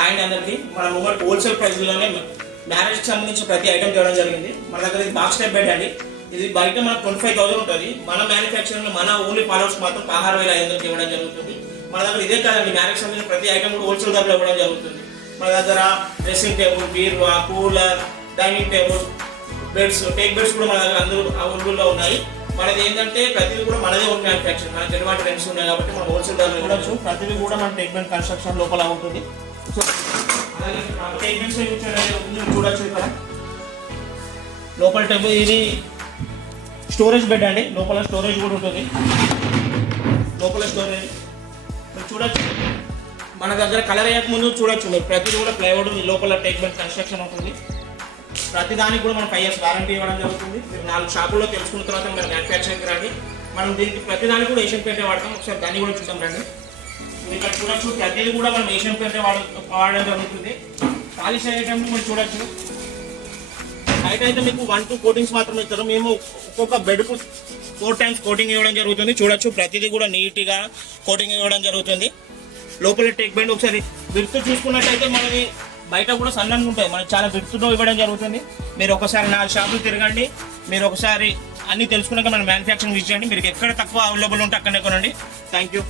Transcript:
Hi అండి మన ముంగట్ wholesale ప్రైస్లోనే మ్యారేజ్కి సంబంధించిన ప్రతి ఐటమ్ చేయడం జరిగింది. మన దగ్గర ఇది బాక్స్ టైప్ బెడ్ అండి. ఇది బయట మనకు ట్వంటీ ఫైవ్ థౌసండ్ ఉంటుంది. మన మ్యానుఫ్యాక్చరింగ్ మన ఓన్లీ ఫాలోవర్స్ మాత్రం పదహారు వేల ఐదు వందలకి ఇవ్వడం జరుగుతుంది. మన దగ్గర ఇదే కాదండి మ్యారేజ్ సంబంధించిన ప్రతి ఐటమ్ కూడా హోల్సేల్ ధరలో ఇవ్వడం జరుగుతుంది. మన దగ్గర డ్రెస్సింగ్ టేబుల్ బీరువా cooler dining table beds teak beds కూడా మన దగ్గర అందరూ అవైలబుల్లో ఉన్నాయి. మనది ఏంటంటే ప్రతిదీ కూడా మనదే ఉంది మ్యానుఫ్యాక్చరింగ్ మన తెలుగు రెంట్స్ ఉన్నాయి కాబట్టి మనం హోల్సేల్ ధరలు ఇవ్వచ్చు ప్రతిదీ కూడా మన టేక్ బెడ్ కన్స్ట్రక్షన్ లోపల ఉంటుంది. సో అలాగే చూడొచ్చు ఇక్కడ లోపల టేబుల్ ఇది స్టోరేజ్ బెడ్ అండి. లోపల స్టోరేజ్ కూడా ఉంటుంది. లోపల స్టోరేజ్. మీరు చూడొచ్చు. మన దగ్గర కలర్ అయ్యాక ముందు చూడొచ్చు. మీరు ప్రతిది కూడా ప్లైవుడ్ లోపల టేక్ బెడ్ కన్స్ట్రక్షన్ ఉంటుంది. ప్రతి దానికి కూడా మనం ఫైవ్ ఇయర్స్ వారంటీ ఇవ్వడం జరుగుతుంది. మీరు నాలుగు షాపుల్లో తెలుసుకున్న తర్వాత మీరు మ్యానుఫ్యాక్చరింగ్ రండి. మనం దీనికి ప్రతి దానికి కూడా ఏషియన్ పెయింటే వాడతాం. ఒకసారి దాన్ని కూడా చూద్దాం రండి. ఇక్కడ చూడొచ్చు ప్రతిదీ కూడా మనం ఏషియన్ పెయింటే వాడ వాడడం జరుగుతుంది. పాలిష్ అయ్యేటప్పుడు మీరు చూడొచ్చు. బయట అయితే మీకు వన్ టూ కోటింగ్స్ మాత్రమే ఇస్తారు. మేము ఒక్కొక్క బెడ్కు ఫోర్ టైమ్స్ కోటింగ్ ఇవ్వడం జరుగుతుంది. చూడొచ్చు ప్రతిదీ కూడా నీట్గా కోటింగ్ ఇవ్వడం జరుగుతుంది. లోపల టెక్ బెండ్ ఒకసారి విర్త్ చూసుకున్నట్టయితే మనది బయట కూడా సన్నగా ఉంటాయి మనకి చాలా విడుతుతో ఇవ్వడం జరుగుతుంది. మీరు ఒకసారి నాలుగు షాపులు తిరగండి. మీరు ఒకసారి అన్ని తెలుసుకున్నాక మన మ్యానుఫ్యాక్చరింగ్ ఇచ్చేయండి మీరు ఎక్కడ తక్కువ అవైలబుల్ ఉంటే అక్కడనే కొనండి. Thank you